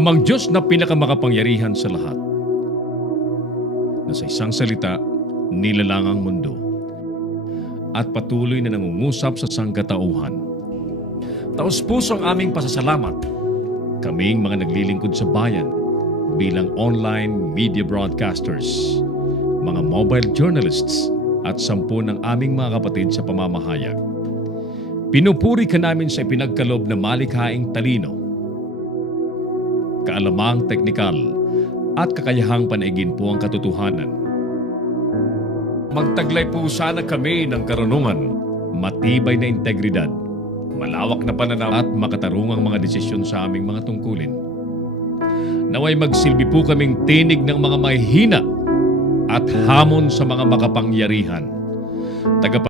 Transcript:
Amang Diyos na pinakamakapangyarihan sa lahat, na sa isang salita, nilalang ang mundo at patuloy na nangungusap sa sangkatauhan. Taos-puso ang aming pasasalamat, kaming mga naglilingkod sa bayan bilang online media broadcasters, mga mobile journalists at 10 ng aming mga kapatid sa pamamahayag. Pinupuri ka namin sa ipinagkaloob na malikhaing talino, kaalamang teknikal at kakayahang panaigin po ang katotohanan. Magtaglay po sana kami ng karunungan, matibay na integridad, malawak na pananaw at makatarungang mga desisyon sa aming mga tungkulin. Naway magsilbi po kaming tinig ng mga mahihina at hamon sa mga makapangyarihan.